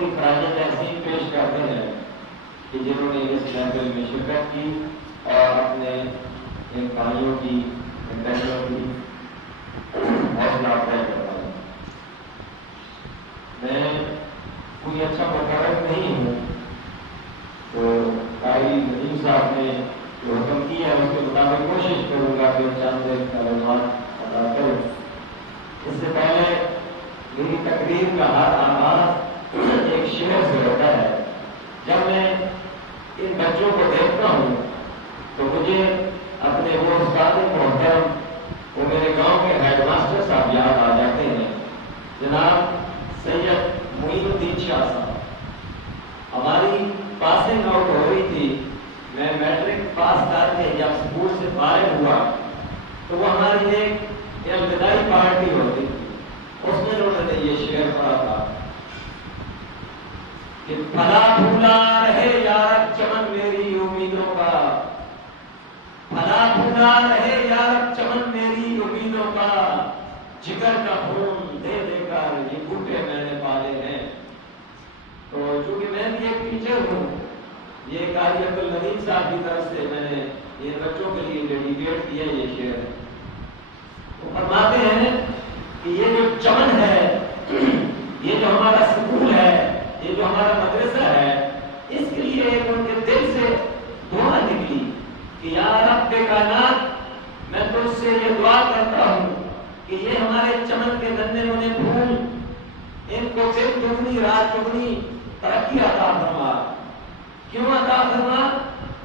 بھی خراج تحسین پیش کرتے ہیں کہ جنہوں نے اس محفل میں شرکت کی اور اپنے ان بھائیوں کی بہنوں کی حوصلہ افزائی کروائی۔ میں کوئی اچھا مقرر نہیں ہوں، تو قاری ندیم صاحب نے جو حکم کیا ہے اس کے مطابق کوشش کروں گا کہ چند کلمات ادا کروں۔ اس سے پہلے میری تقریر کا ہر آغاز ایک شعر سے ہوتا ہے۔ جب میں ان بچوں کو دیکھتا ہوں تو مجھے اپنے وہ استاد محترم، وہ میرے گاؤں کے ہیڈ ماسٹر صاحب یاد آ جاتے ہیں، جناب سید معین الدین شاہ صاحب۔ ہماری پاسنگ آؤٹ ہو رہی تھی، میں میٹرک پاس کر کے جب اسکول سے فارغ ہوا تو وہ ہماری ایک الوداعی پارٹی ہوتی تھی، اس میں انہوں نے یہ شعر پڑھا تھا کہ پھلا پھولا رہے یارب چمن میری امیدوں کا، پھلا پھولا رہے یارب چمن میری امیدوں کا، جگر کا خون دے دے کر یہ بوٹے میں نے پالے ہیں۔ تو چونکہ میں بھی ایک ٹیچر ہوں، یہ قاری عبدالندیم صاحب کی طرف سے میں نے یہ بچوں کے لیے ڈیڈیکیٹ کیا یہ شعر ہے۔ وہ فرماتے ہیں کہ یہ جو چمن ہے، یہ جو ہمارا سکول ہے، یہ جو ہمارا مدرسہ ہے، اس کے لیے ایک ان کے دل سے دعا نکلی کہ یا رب کائنات، میں تجھ سے یہ دعا کرتا ہوں کہ یہ ہمارے چمن کے ننھے منے پھول، ان کو دن دگنی رات چگنی ترقی عطا فرما۔ کیوں عطا فرما؟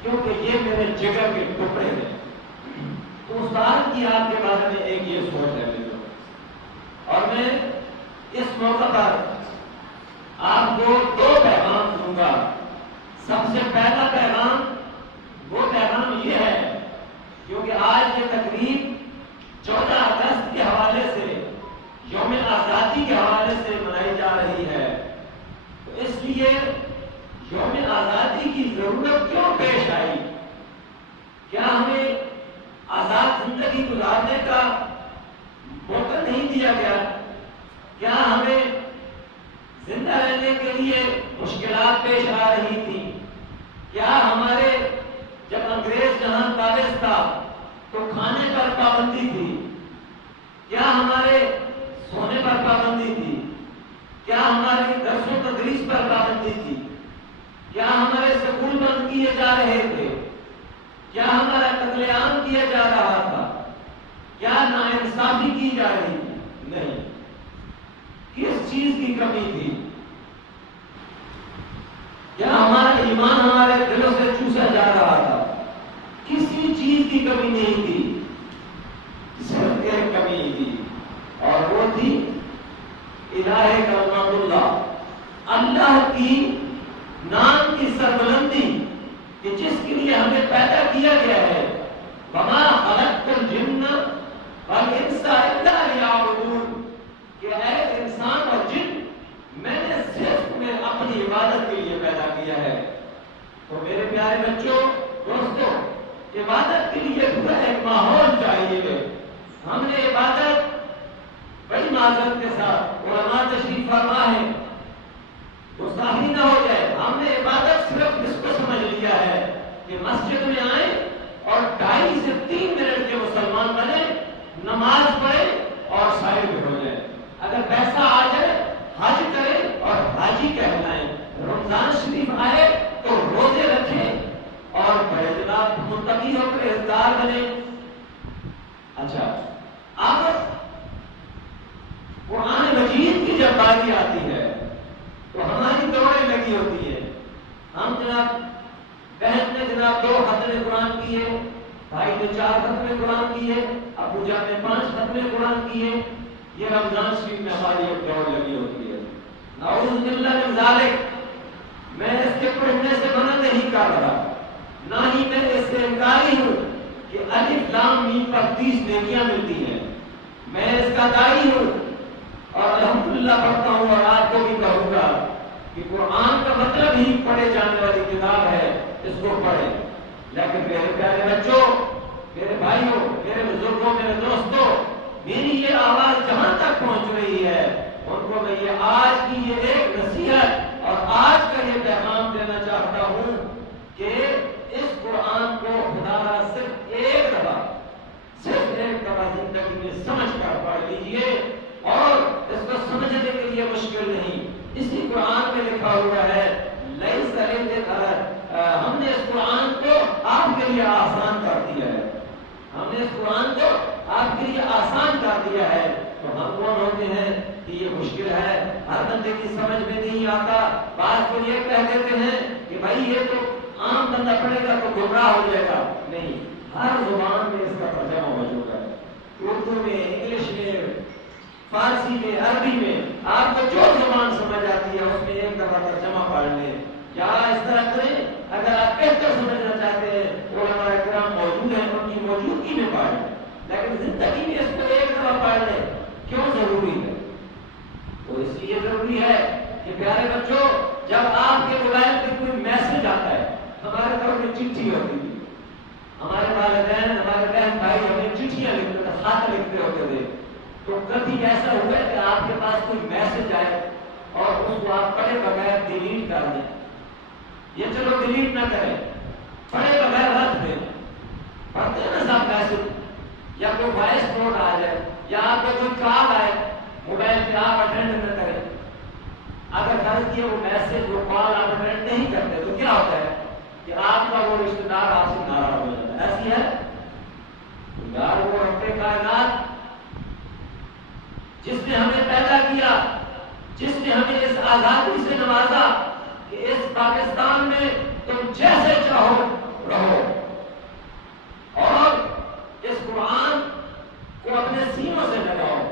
کیونکہ یہ میرے جگر کے ٹکڑے ہیں۔ تو استاد کی آپ کے بارے میں ایک یہ سوچ ہے میرے، اور میں اس موقع پر آپ کو دو پیغام دوں گا۔ سب سے پہلا پیغام، وہ پیغام یہ ہے کیونکہ آج یہ تقریب 14 اگست کے حوالے سے، یوم آزادی کے حوالے سے منائی جا رہی ہے، تو اس لیے یوم آزادی کی ضرورت کیوں پیش آئی؟ کیا ہمیں آزاد زندگی گزارنے کا موقع نہیں دیا گیا؟ کیا ہمیں زندہ رہنے کے لیے مشکلات پیش آ رہی تھی؟ کیا ہمارے جب انگریز جہاں کالج تھا تو کھانے پر پابندی تھی؟ کیا ہمارے سونے پر پابندی تھی؟ کیا ہمارے درس و تدریس پر پابندی تھی؟ کیا ہمارے سکول بند کیے جا رہے تھے؟ کیا ہمارا قتل عام کیا جا رہا تھا؟ کیا ناانصافی کی جا رہی تھی؟ نہیں۔ کس چیز کی کمی تھی؟ کیا ہمارا ایمان ہمارے دلوں سے چوسا جا رہا تھا؟ کسی چیز کی کمی نہیں تھی، صرف ایک کمی تھی، اور وہ تھی الہ کلمۃ اللہ، اللہ کی نام کی سربلندی، کہ جس کے لیے ہمیں پیدا کیا گیا ہے۔ وما خلقت الجن والانس الا لیعبدون، کہ اے انسان اور جن، میں نے صرف تمہیں اپنی عبادت کے لیے پیدا کیا ہے۔ تو میرے پیارے بچوں، دوستوں، عبادت کے لیے پورا ایک ماحول چاہیے۔ ہم نے عبادت بڑی معذرت کے ساتھ، علماء تشریف فرما ہے، گستاخی نہ ہو جائے، ہم نے عبادت صرف اس کو سمجھ لیا ہے کہ مسجد میں آئیں اور 2.5 سے 3 منٹ کے مسلمان بنے، نماز پڑھیں اور سائر ہو جائیں۔ اگر پیسہ آ جائے حج کریں اور حاجی کہلائیں، رمضان شریف آئے تو روزے رکھیں اور بڑے جناب متقی ہو کر پرہیزگار بنے۔ اچھا، اب قرآن مجید کی جب باری آتی ہے تو ہماری دوڑیں لگی ہوتی ہیں۔ ہم جناب بہن نے جناب 2 ختم قرآن کیے، بھائی نے 4 ختم قرآن کیے، ابو جان نے 5 ختم قرآن کیے۔ یہ رمضان شریف میں ہماری ایک دوڑ لگی ہوتی ہے۔ نعوذ باللہ من ذالک، میں اس کے پڑھنے سے منع نہیں کر رہا، نہ ہی میں اس سے انکاری ہوں کہ الف لام میم پر 30 نیکیاں ملتی ہیں۔ میں اس کا داعی ہوں اور الحمدللہ پڑھتا ہوں، اور آپ کو بھی کہوں گا کہ قرآن کا مطلب ہی پڑھے جانے والی کتاب ہے، اس کو پڑھیں۔ لیکن میرے پیارے بچوں، میرے بھائیوں، میرے بزرگوں، میرے دوستوں، میری یہ آواز جہاں تک پہنچ رہی ہے ان کو میں یہ آج کی یہ ایک نصیحت اور کہ اس قرآن کو خدا را صرف ایک دفعہ زندگی میں سمجھ کر پڑھ لیجیے، اور اس کو سمجھنے کے لیے مشکل نہیں۔ اسی قرآن میں لکھا ہوا ہے ہم نے اس قرآن کو آپ کے لیے آسان کر دیا ہے، ہم نے اس قرآن کو آپ کے لیے آسان کر دیا ہے۔ تو ہم کون ہوتے ہیں کہ یہ مشکل ہے، ہر بندے کی سمجھ میں نہیں آتا۔ بعض کو یہ کہہ دیتے ہیں کہ بھائی یہ تو عام بندہ پڑھے گا تو گمراہ ہو جائے گا۔ نہیں، ہر زبان میں اس کا ترجمہ موجود ہے، اردو میں، انگلش میں، فارسی میں، عربی میں، آپ کو جو زبان سمجھ آتی ہے اس میں ایک دفعہ ترجمہ پڑھ لیں۔ کیا اس طرح کریں؟ اگر آپ بہتر سمجھنا چاہتے ہیں علماء کرام موجود ہیں، ان کی موجودگی میں پڑھیں، لیکن زندگی میں اس کو ایک دفعہ پڑھ لیں۔ کیوں ضروری ہے؟ تو اس لیے ضروری ہے کہ پیارے بچوں، جب آپ کے موبائل پہ کوئی میسج آتا ہے، ہمارے دور میں چٹھی ہوتی تھی، ہمارے والدین، ہمارے بہن بھائی ہمیں چٹھیاں لکھتے تھے، خط لکھتے ہوتے تھے۔ تو کبھی ایسا ہوا کہ آپ کے پاس کوئی میسج آئے اور اس کو آپ پڑھے بغیر ڈیلیٹ کر دیں؟ یہ چلو ڈیلیٹ نہ کریں، پڑھے بغیر رکھ دیں۔ پڑھتے ہیں نا سب میسج، یا کوئی وائس نوٹ آ جائے، یا آپ کو کوئی کال آئے موبائل پہ، آپ اٹینڈ نہ کریں۔ اگر فرض کیا وہ میسج، وہ کال آپ اٹینڈ نہیں کرتے تو کیا ہوتا ہے کہ آپ کا وہ رشتہ دار آپ سے ناراض ہو جاتا ہے۔ ایسی ہے یار، وہ رب کائنات جس نے ہمیں پیدا کیا، جس نے ہمیں اس آزادی سے نوازا کہ اس پاکستان میں تم جیسے چاہو رہو، اور اس قرآن کو اپنے سینوں سے لگاؤ،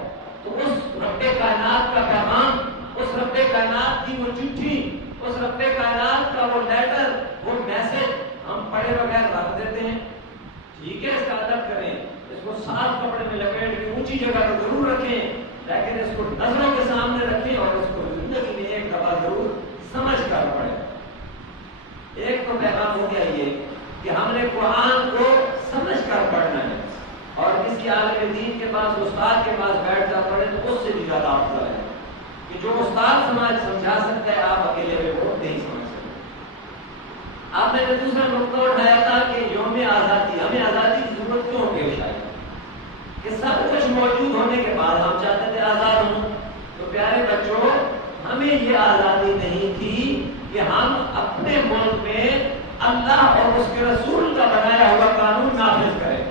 تو اس رب کائنات کا پیغام، اس رب کائنات کی وہ چٹھی، اس رب کائنات کا وہ لیٹر، وہ میسج ہم پڑھے بغیر رکھ دیتے ہیں۔ ٹھیک ہے، اس کا ادب کریں، اس کو صاف کپڑے میں لپیٹ کے اونچی جگہ پر ضرور رکھیں، لیکن اس کو نظروں کے سامنے رکھیں اور اس کو زندگی میں ایک دفعہ ضرور سمجھ کر پڑھیں۔ ایک تو پیغام ہو گیا یہ کہ ہم نے قرآن کو سمجھ کر پڑھنا ہے، اور کسی عالم دین کے پاس، استاد کے پاس بیٹھ کر پڑھے تو اس سے بھی زیادہ افضل ہے کہ جو استاد سمجھا سکتا ہے، آپ اکیلے میں وہ نہیں سمجھ سکتے۔ آپ نے دوسرا نقطہ اٹھایا تھا کہ یوم آزادی، ہمیں آزادی کی ضرورت کیوں پیش آئی کہ سب کچھ موجود ہونے کے بعد ہم چاہتے تھے آزاد ہوں۔ تو پیارے بچوں، ہمیں یہ آزادی نہیں تھی کہ ہم اپنے ملک میں اللہ اور اس کے رسول کا بنایا ہوا قانون نافذ کریں۔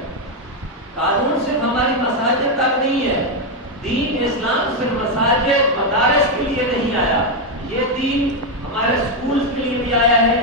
قانون صرف ہماری مساجد تک نہیں ہے، دین اسلام صرف مساجد مدارس کے لیے نہیں آیا، یہ دین ہمارے اسکولز کے لیے بھی آیا ہے،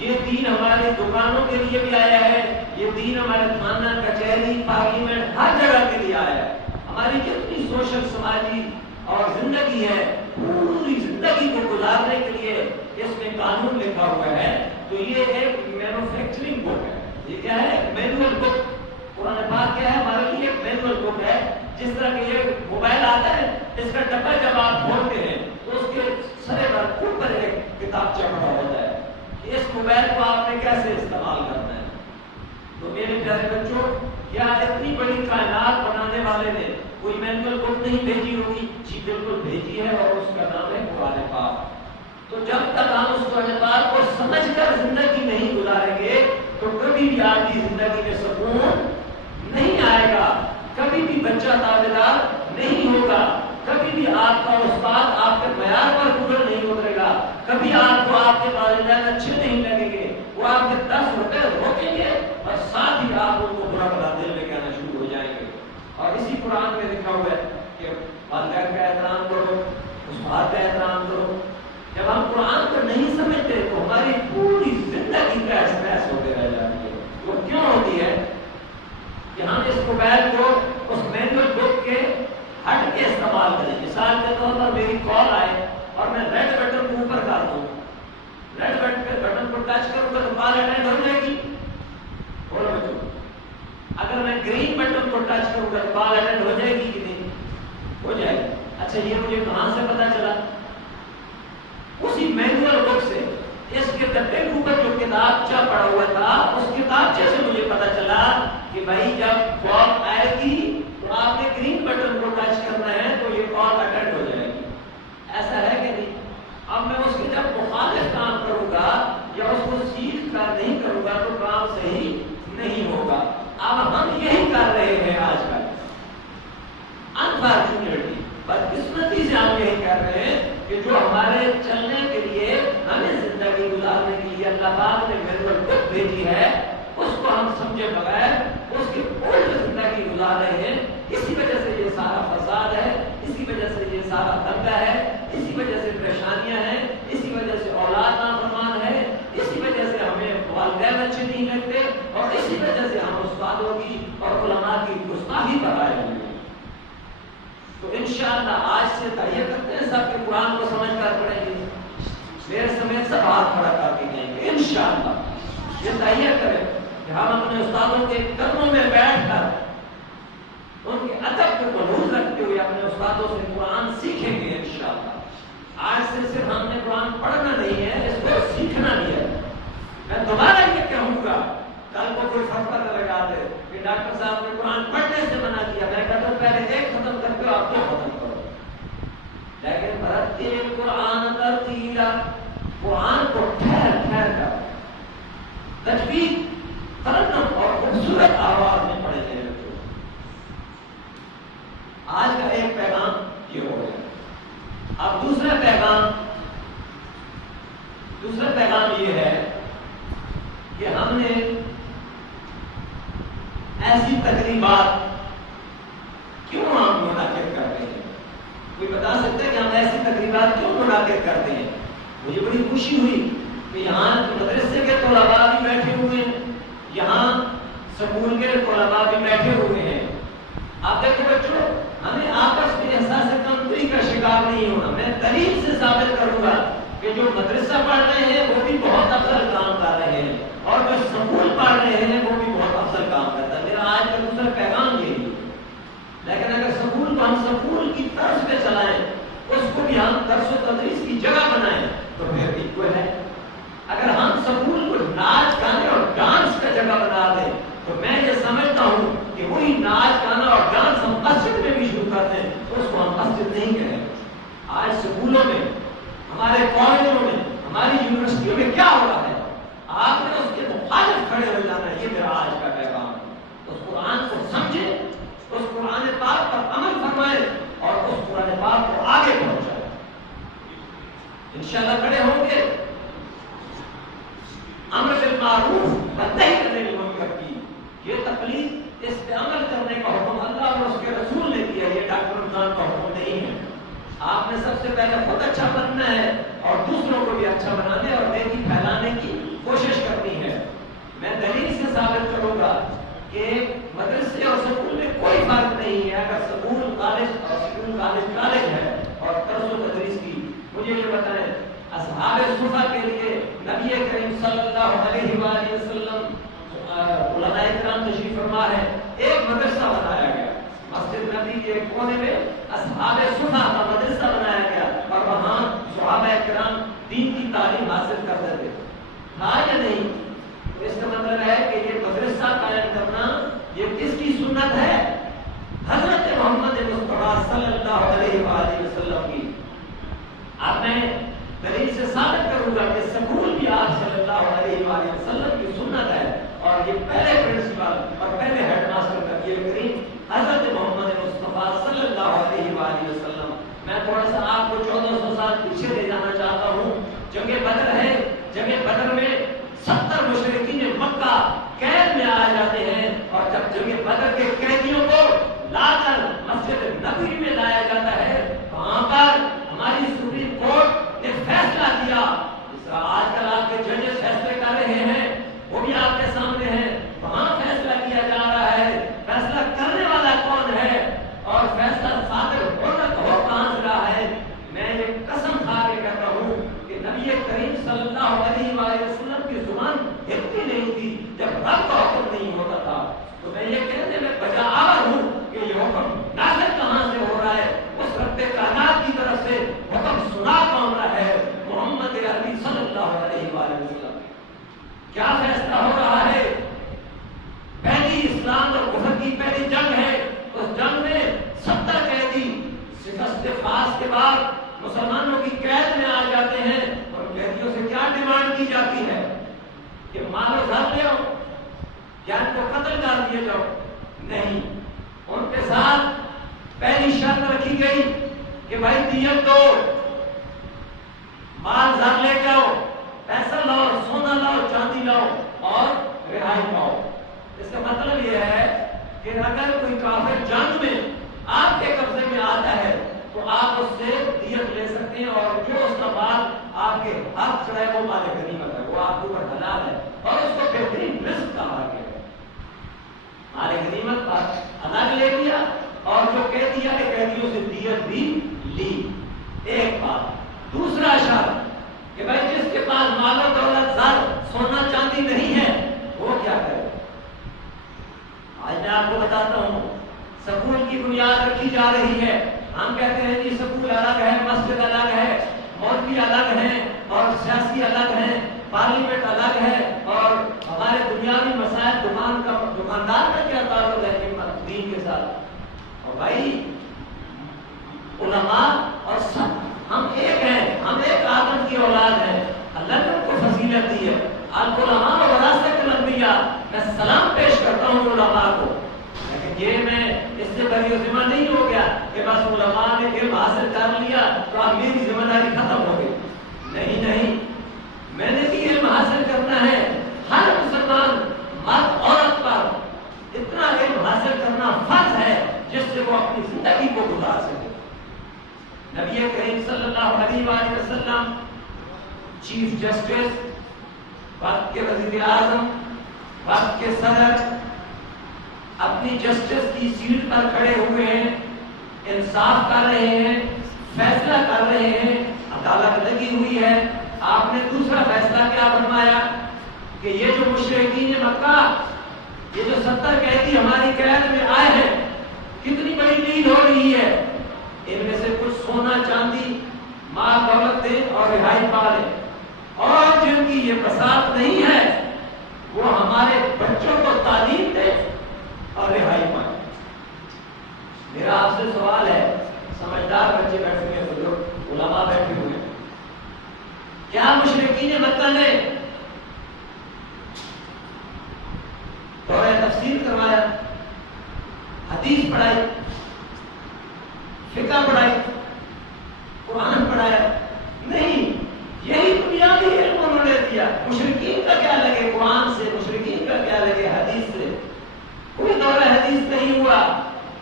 یہ دین ہماری دکانوں کے لیے بھی آیا ہے، یہ دین ہمارے تھانہ، کچہری، پارلیمنٹ، ہر جگہ کے لیے آیا ہے۔ ہماری جتنی سوشل سماجی اور زندگی ہے، پوری زندگی کو گزارنے کے لیے اس میں قانون لکھا ہوا ہے۔ تو یہ ایک مینوفیکچرنگ بک ہے، یہ کیا ہے؟ مینوئل بک۔ قرآن پاک کیا ہے؟ ہمارے لیے ایک مینوئل بک ہے۔ جس طرح کہ یہ موبائل آتا ہے، اس کا ڈبہ جب آپ کھولتے ہیں تو اس کے سرے پر اوپر ایک کتاب چڑھا ہوتا ہے، اس موبائل کو آپ نے کیسے استعمال کرنا ہے۔ تو میرے پیارے بچوں، کیا اتنی بڑی کائنات بنانے والے نے کوئی مینوئل بک نہیں بھیجی ہوگی؟ جی بالکل بھیجی ہے، اور اس کا نام ہے قرآن پاک۔ تو جب تک ہم اس قرآن پاک کو سمجھ کر زندگی نہیں گزاریں گے تو کبھی بھی آپ کی زندگی میں سکون نہیں آئے گا، کبھی بھی بچہ تابعدار نہیں ہوگا، کبھی بھی آپ کا استاد آپ کے معیار پر پورا نہیں اترے گا، کبھی آپ کو آپ کے والدین اچھے نہیں لگیں گے، وہ آپ کے 10 روپے روکیں گے اور ساتھ ہی آپ ان کو برا بھلا دل میں کہنا شروع ہو جائیں گے۔ اور اسی قرآن میں لکھا ہوا ہے کہ والدین کا احترام کرو، استاد کا احترام کرو۔ جب ہم قرآن کو نہیں سمجھتے تو ہماری پوری زندگی کا احساس ہوتے رہ جاتی ہے۔ وہ کیوں ہوتی ہے کہ ہم اس موبائل کو اس مینوئل بک کے ہٹ کے استعمال کریں۔ مثال کے طور پر میری کال آئے اور میں ریڈ بٹن کو اوپر کر دوں، ریڈ بٹن کو ٹچ کروں گا تو کال اٹینڈ ہو جائے گی، بولو بچوں۔ اگر میں گرین بٹن کو ٹچ کروں گا تو کال اٹینڈ ہو جائے گی کہ نہیں؟ ہو جائے گی۔ اچھا، یہ مجھے کہاں سے پتا چلا؟ اسی مینوئل بک سے، اس کے ڈبے کے اوپر جو کتابچہ پڑا ہوا تھا، اس کتابچے سے مجھے پتا چلا کہ بھائی جب کال آئے گی تو آپ نے گرین بٹن کو ٹچ کرنا ہے تو یہ کال اٹینڈ ہو جائے گی۔ ایسا ہے کہ نہیں؟ اب میں اس کے جب مخالف کام کروں گا یا اس کو سیکھ کر نہیں کہ جو ہمارے چلنے کے لیے ہمیں زندگی گزارنے کے لیے اللہ پاک نے محنت بک بھیجی ہے اس کو ہم سمجھے بغیر اس کی الٹ زندگی گزار رہے ہیں. اسی وجہ سے یہ سارا فساد ہے, اسی وجہ سے یہ سارا دنگا ہے, اسی وجہ سے پریشانیاں ہیں, اسی وجہ سے اولاد نافرمان ہے, اسی وجہ سے ہمیں والدین اچھے نہیں لگتے, اور اسی وجہ سے ہم استادوں کی اور علماء کی گستاخی پر آئے ہوئے ہیں. تو انشاءاللہ آج سے تیار کرتے ہیں سب کہ قرآن کو سمجھ کر پڑھیں گے, میرے سمیت سب ہاتھ کھڑا کر کے کہیں گے انشاءاللہ. یہ تیار کریں کہ ہم اپنے استادوں کے قدموں میں بیٹھ کر ان کے ادب کو ملحوظ رکھتے ہوئے اپنے استادوں سے قرآن سیکھیں گے انشاءاللہ. آج سے صرف ہم نے قرآن پڑھنا نہیں ہے, اس کو سیکھنا بھی ہے. میں دوبارہ یہ کہوں گا, کل کو کوئی فتویٰ نہ لگا دے کہ ڈاکٹر صاحب نے قرآن پڑھنے سے منع کیا, میں کہتا ہوں پہلے ایک ختم کر کے آپ دو ختم کرو. لیکن مرتل قرآن ترتیلا, قرآن کو ٹھہر ٹھہر کر تجوید ترنم اور خوبصورت آواز میں پڑھے جائیں. آج کا ایک پیغام یہ ہو گیا. اب دوسرا پیغام یہ ہے کہ ہم نے ایسی تقریبات کیوں ہم منعقد کرتے ہیں؟ کوئی بتا سکتے ہیں کہ ہم ایسی تقریبات کیوں منعقد کرتے ہیں؟ مجھے بڑی خوشی ہوئی کہ یہاں مدرسے کے طلباء بھی بیٹھے ہوئے ہیں, یہاں سکول کے طلباء بھی بیٹھے ہوئے ہیں. آپ دیکھو بچوں, ہمیں آپس میں احساس کمتری کا شکار نہیں ہونا. میں دلیل سے ثابت کروں گا کہ جو مدرسہ پڑھ رہے ہیں وہ بھی بہت افضل کام کر رہے ہیں, اور جو سکول پڑھ رہے ہیں وہ بھی بہت افضل کام کرتا ہے. میرا آج کا دوسرا پیغام یہی ہے. لیکن اگر سکول کو ہم سکول کی طرز پہ چلائیں, اس کو بھی ہم درس و تدریس کی جگہ بنائیں تو پھر ایکول ہے. اگر ہم سکول کو ناچ گانے اور ڈانس کا جگہ بنا دیں تو میں یہ سمجھتا ہوں کہ وہی ناچ گانا اور ڈانس ہم مسجد میں بھی شروع کرتے ہیں تو اس کو ہم مسجد نہیں کہیں. آج سکولوں میں, ہمارے کالجوں میں, ہماری یونیورسٹیوں میں کیا ہو رہا ہے؟ آپ نے اس کے مخالف کھڑے ہو جانا ہے. یہ میرا آج کا پیغام ہے. اس قرآن کو سمجھے, اس قرآن پاک پر عمل فرمائے اور اس قرآن پاک کو آگے پہنچائے. انشاءاللہ کھڑے ہوں گے. امر بالمعروف و نہی عن المنکر کی یہ تقلید, اس پہ عمل کرنے کا حکم اللہ اور اس کے رسول نے دیا. یہ ڈاکٹر رمضان کا حکم نہیں ہے. آپ نے سب سے پہلے خود اچھا بننا ہے اور دوسروں کو بھی اچھا بنانے اور نیکی پھیلانے کی کوشش کرنی ہے. میں دلیل سے ثابت کروں گا کہ مدرسے اور سکول میں کوئی فرق نہیں ہے. اگر سکول کالج اور سکول کالج ہے اور درس و تدریس کی, مجھے یہ بتائیں, اصحاب صفہ کے لیے نبی کریم صلی اللہ علیہ وآلہ وسلم, علماء کرام تشریف فرما ہے, ایک مدرسہ بنایا گیا. مسجد نبی کے کونے میں اصحاب صفہ کا مدرسہ بنایا گیا اور وہاں صحابہ کرام دین کی تعلیم حاصل کرتے تھے. تھا یا نہیں؟ تو اس کا مطلب ہے کہ یہ مدرسہ قائم کرنا یہ کس کی سنت ہے؟ حضرت محمد مصطفیٰ صلی اللہ علیہ وآلہ وسلم کی. اب میں دلیل سے ثابت کروں گا کہ سکول بھی آپ صلی اللہ علیہ وآلہ وسلم کی سنت ہے, اور یہ پہلے پرنسپل اور پہلے ہیڈ ماسٹر نبی کریم حضرت محمد مصطفیٰ صلی اللہ علیہ وآلہ وسلم. میں تھوڑا سا آپ کو 1400 سال پیچھے لے جانا چاہتا ہوں. جنگ بدر ہے, جنگ بدر میں 70 مشرکین مکہ قید میں آ جاتے ہیں, اور جب جنگ بدر کے قیدیوں کو لا کر مسجد نبوی میں لایا جاتا ہے, وہاں پر ہماری سپریم کورٹ نے فیصلہ کیا. آج کل آپ کے ججز فیصلے کر رہے ہیں, وہ بھی آپ کے سامنے ہیں. وہاں فیصلہ کیا جا رہا ہے, فیصلہ کرنے والا کون ہے اور فیصلہ صادر ہونا ہو کہاں سے رہا ہے. میں یہ قسم کھا کے کہتا ہوں کہ نبی کریم صلی اللہ علیہ وآلہ وسلم کی زبان ہلتی نہیں تھی جب رب کا حکم نہیں ہوتا تھا. تو میں یہ کہنے میں بجا آور ہوں کہ یہ حکم نازل کہاں سے ہو رہا ہے؟ اس رب کائنات کی طرف سے حکم سنا کون رہا ہے؟ محمد عربی صلی اللہ علیہ وآلہ وسلم. کیا فیصلہ ہو رہا ہے؟ پہلی اسلام اور کفر کی پہلی جنگ ہے. اس جنگ میں 70 قیدی شکست فاس کے بعد مسلمانوں کی قید میں آ جاتے ہیں, اور قیدیوں سے کیا ڈیمانڈ کی جاتی ہے کہ مال و زر لے آؤ یا ان کو قتل کر دیے جاؤ. نہیں, ان کے ساتھ پہلی شرط رکھی گئی کہ بھائی دیت دو. مال زر لے کے آؤ، پیسہ لاؤ، سونا لاؤ، چاندی لاؤ اور رہائی پاؤ۔ اس کا مطلب یہ ہے کہ اگر کوئی کافر جنگ میں آپ کے قبضے میں آتا ہے تو آپ اس سے دیت لے سکتے ہیں، اور جو اس کا مال آپ کے حق سے ہے وہ مال غنیمت ہے، وہ آپ کے اوپر حلال ہے، اور اس کو بہترین رزق کہا گیا ہے۔ مال غنیمت پر الگ لے لیا، اور جو کہہ دیا کہ قیدیوں سے دیت بھی لی، ایک بات۔ دوسرا شرط کہ بھائی جس کے پاس مال و دولت زر سونا چاندی نہیں ہے وہ کیا کرے؟ آج میں آپ کو بتاتا ہوں، سکول کی بنیاد رکھی جا رہی ہے، ہم کہتے ہیں جی سکول الگ ہے، مسجد الگ ہے، مولوی الگ ہیں اور سیاسی الگ ہیں، پارلیمنٹ الگ ہے، اور ہمارے دنیاوی مسائل دکاندار کا کیا تعلق ہے دین کے ساتھ؟ اور بھائی علماء اور سب ہم ایک ہیں، ہم ایک آدم کی اولاد ہیں، اللہ نے ان کو فضیلت دی ہے۔ العلماء وراثۃ الانبیاء، میں سلام پیش کرتا ہوں علماء کو، لیکن یہ میں اس سے بری ذمہ نہیں ہو گیا کہ بس علماء نے علم حاصل کر لیا تو اب میری ذمہ داری ختم ہو گئی۔ نہیں نہیں، میں نے بھی علم حاصل کرنا ہے، ہر مسلمان مرد عورت پر اتنا علم حاصل کرنا فرض ہے جس سے وہ اپنی زندگی کو گزار سکے۔ نبی کریم صلی اللہ علیہ وآلہ وسلم چیف جسٹس، وقت کے وزیر اعظم، وقت کے صدر، اپنی جسٹس کی سیٹ پر کھڑے ہوئے ہیں، انصاف کر رہے ہیں، فیصلہ کر رہے ہیں، عدالت لگی ہوئی ہے۔ آپ نے دوسرا فیصلہ کیا فرمایا کہ یہ جو مشرکین مکہ، یہ جو 70 قیدی ہماری قید میں آئے ہیں، کتنی بڑی نیند ہو رہی ہے، ان میں سے کچھ سونا چاندی مال دولت دیں اور رہائی پا لیں، اور جن کی یہ بساط نہیں ہے وہ ہمارے بچوں کو تعلیم دے اور رہائی پائے۔ میرا آپ سے سوال ہے، سمجھدار بچے بیٹھے ہوئے، بزرگ علماء بیٹھے ہوئے، کیا مشرکین مکہ نے دورہ تفسیر کروایا، حدیث پڑھائی، فقہ پڑھائی، قرآن پڑھایا؟ نہیں، یہی بنیادی علم انہوں نے دیا۔ مشرکین کا کیا لگے قرآن سے، مشرکین کا کیا لگے حدیث سے؟ کوئی دورہ حدیث نہیں ہوا،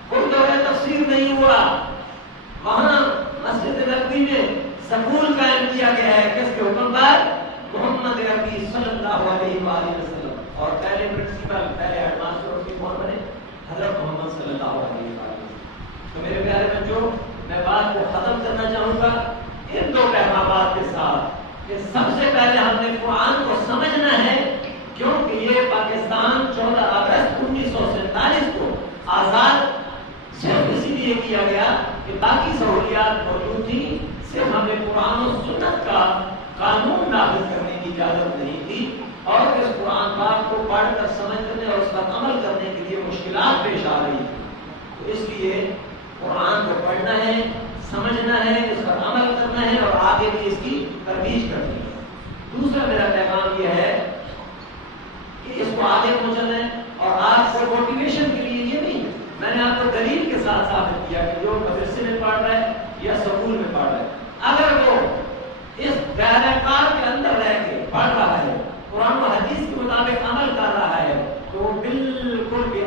کوئی دورہ تفسیر نہیں ہوا۔ وہاں مسجد نبوی میں سکول قائم کیا گیا ہے، کس کے حکم پر؟ محمد عربی صلی اللہ علیہ وآلہ وسلم، اور پہلے پرنسپل، پہلے ہیڈ ماسٹر اس کے کون بنے؟ حضرت محمد صلی اللہ علیہ وآلہ وسلم۔ تو میرے پیارے بچوں، میں بات کو ختم کرنا چاہوں گا ان دو پیغامات کے ساتھ کہ سب سے پہلے ہم نے قرآن کو سمجھنا ہے، کیونکہ یہ پاکستان 14 اگست 1947 کو آزاد صرف اسی لیے کیا گیا کہ باقی سہولیات موجود تھی، صرف ہمیں قرآن و سنت کا قانون نافذ کرنے کی اجازت نہیں تھی، اور اس قرآن پاک کو پڑھ کر سمجھنے اور اس پر عمل کرنے کے لیے مشکلات پیش آ رہی تھی۔ تو اس لیے قرآن کو پڑھنا ہے، سمجھنا ہے، اس پر عمل کرنا ہے، اور آگے بھی اس کی ترویج کرنی ہے۔ دوسرا میرا پیغام یہ ہے کہ اس کو آگے پہنچنا ہے، اور آپ کو موٹیویشن کے لیے یہ نہیں، میں نے آپ کو دلیل کے ساتھ ثابت کیا کہ جو مدرسے میں پڑھ رہا ہے یا سکول میں پڑھ رہا ہے، اگر وہ اس دائرہ کار کے اندر رہ کے پڑھ رہا ہے، قرآن و حدیث کے مطابق عمل کر رہا ہے، تو وہ بالکل بے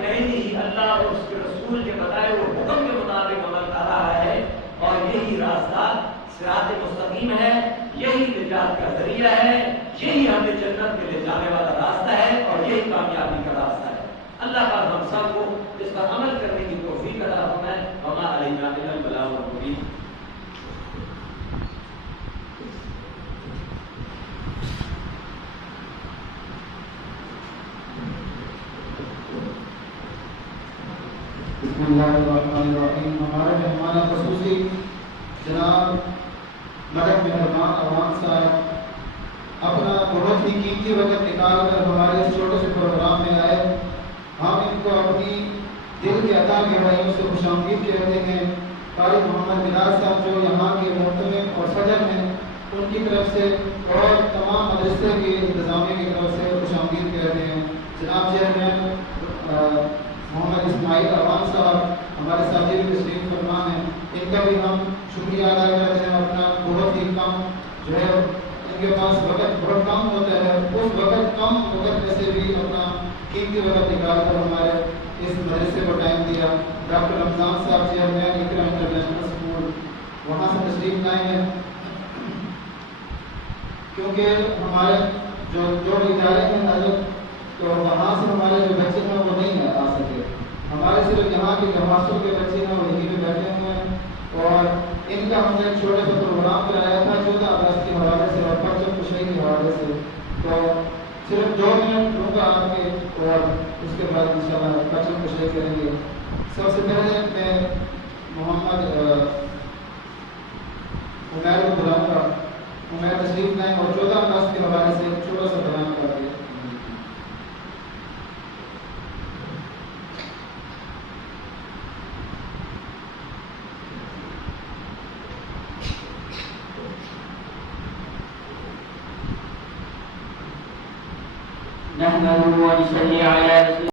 اللہ اور اس کے رسول کے بتائے وہ حکم کے مطابق عمل کر رہا ہے، اور یہی راستہ صراط مستقیم ہے، یہی نجات کا ذریعہ ہے، یہی ہمیں جنت میں لے جانے والا راستہ ہے، اور یہی کامیابی کا راستہ ہے۔ اللہ پاک ہم سب کو اس پر عمل کرنے کی توفیق عطا فرمائے۔ وما علینا الا البلاغ المبین۔ بسم اللہ الرحمن الرحیم۔ ہمارے مہمان خصوصی جناب ملک مہربان عوام صاحب اپنا بہت ہی قیمتی وقت نکال کر ہمارے اس چھوٹے سے پروگرام میں آئے، ہم ان کو اپنی دل کے عطا گہرائیوں سے خوش آمدید کہتے ہیں۔ قاری محمد بلال صاحب جو یہاں کے محتمم اور صدر ہیں، ان کی طرف سے اور تمام مدرسے کی انتظامیہ کی طرف سے خوش آمدید کہتے ہیں۔ جناب چیئرمین محمد اسماعیل عوام صاحب ہمارے ساتھی تشریف فرما ہیں، ان کا بھی ہم شکریہ ادا کرتے ہیں، اپنا بہت ہی کم جو ہے کے پاس وقت بہت کم ہوتا ہے، اس وقت کم وقت میں سے بھی اپنا قیمتی وقت نکال کر ہمارے اس مدرسے کو ٹائم دیا۔ ڈاکٹر رمضان صاحب چیئرمین اقرا انٹرنیشنل اسکول وہاں سے تشریف لائے ہیں، کیونکہ ہمارے جو ادارے ہیں حضرت، تو وہاں سے ہمارے جو بچے ہیں وہ نہیں آ سکے، ہمارے صرف یہاں کے جماعتوں کے بچے ہیں وہ یہیں پہ بیٹھے ہوئے ہیں، اور ان کا ہم نے ایک چھوٹا سا پروگرام کرایا تھا 14 اگست کے حوالے سے اور پرچم کشائی کے حوالے سے، تو صرف 2 منٹ لوں گا آپ کے اور اس کے بعد انشاءاللہ پرچم کشائی کریں گے۔ سب سے پہلے میں محمد عمیر کو بلاؤں گا، عمیر تشریف لائیں اور 14 اگست کے حوالے سے ایک چھوٹا سا بیان کر دیں۔ نحمده ونصلي على